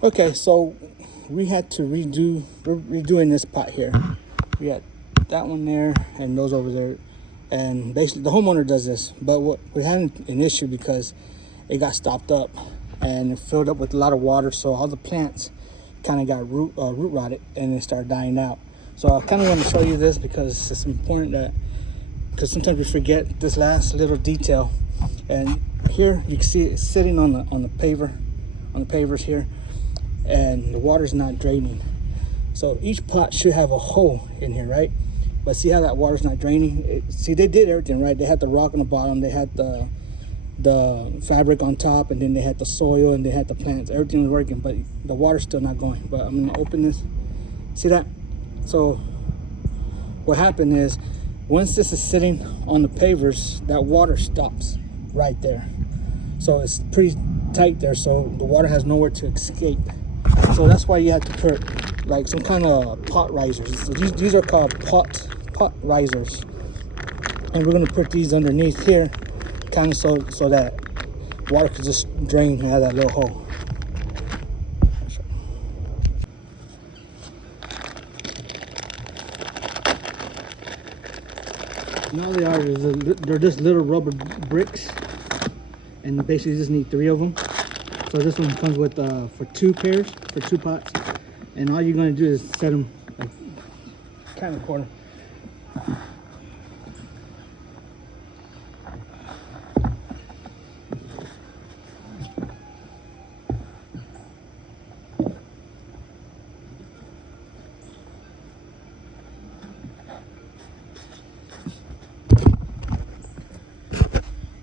Okay, so we had to we're redoing this pot here. We had that one there and those over there. And basically the homeowner does this, but we're having an issue because it got stopped up and it filled up with a lot of water. So all the plants kind of got root rotted and they started dying out. So I kind of want to show you this because it's important because sometimes we forget this last little detail. And here you can see it sitting on the pavers here, and the water's not draining. So each pot should have a hole in here, right? But see how that water's not draining? See, they did everything right. They had the rock on the bottom, they had the fabric on top, and then they had the soil and they had the plants. Everything was working, but the water's still not going. But I'm gonna open this. See that? So what happened is, once this is sitting on the pavers, that water stops right there. So it's pretty tight there, so the water has nowhere to escape. So that's why you have to put like some kind of pot risers. So these are called pot risers, and we're gonna put these underneath here, kind of so that water could just drain out of that little hole. And all they are is they're just little rubber bricks, and basically you just need 3 of them. So this one comes with for 2 pairs, for 2 pots, and all you're going to do is set them like kind of corner.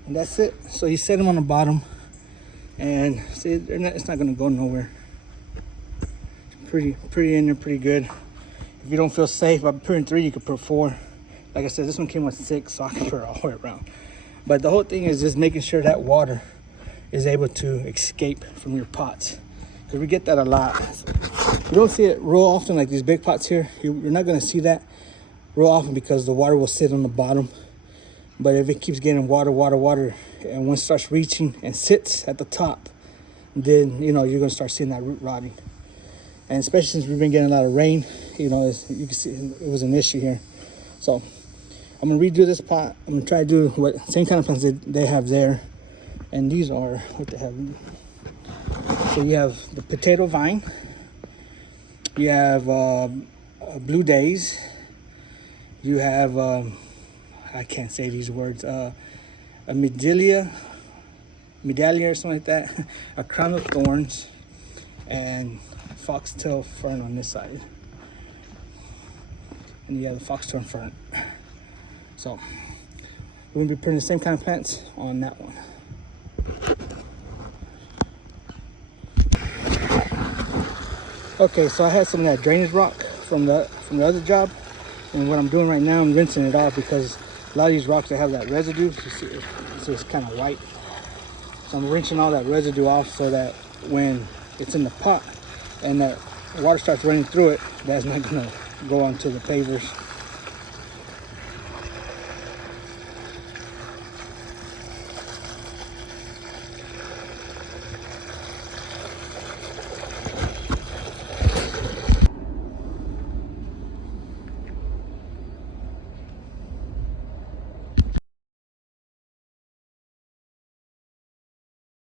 And that's it. So you set them on the bottom, and see, it's not going to go nowhere. Pretty in there, pretty good. If you don't feel safe by putting 3, you could put 4. Like I said, this one came with 6, so I can put it all the way around. But the whole thing is just making sure that water is able to escape from your pots, because we get that a lot. You don't see it real often, like these big pots here. You're not going to see that real often because the water will sit on the bottom. But if it keeps getting water, and once it starts reaching and sits at the top, then you're going to start seeing that root rotting. And especially since we've been getting a lot of rain, you can see it was an issue here. So I'm gonna redo this pot. I'm gonna try to do what same kind of plants they have there. And these are what they have. So you have the potato vine, you have blue days, you have I can't say these words, a medallia or something like that, a crown of thorns, and foxtail fern on this side. And you have the foxtail fern. So we're gonna be putting the same kind of plants on that one. Okay, so I had some of that drainage rock from the other job, and what I'm doing right now, I'm rinsing it off because a lot of these rocks, they have that residue. You see, it's kind of white. So I'm rinsing all that residue off so that when it's in the pot and that water starts running through it, that's not gonna go onto the pavers.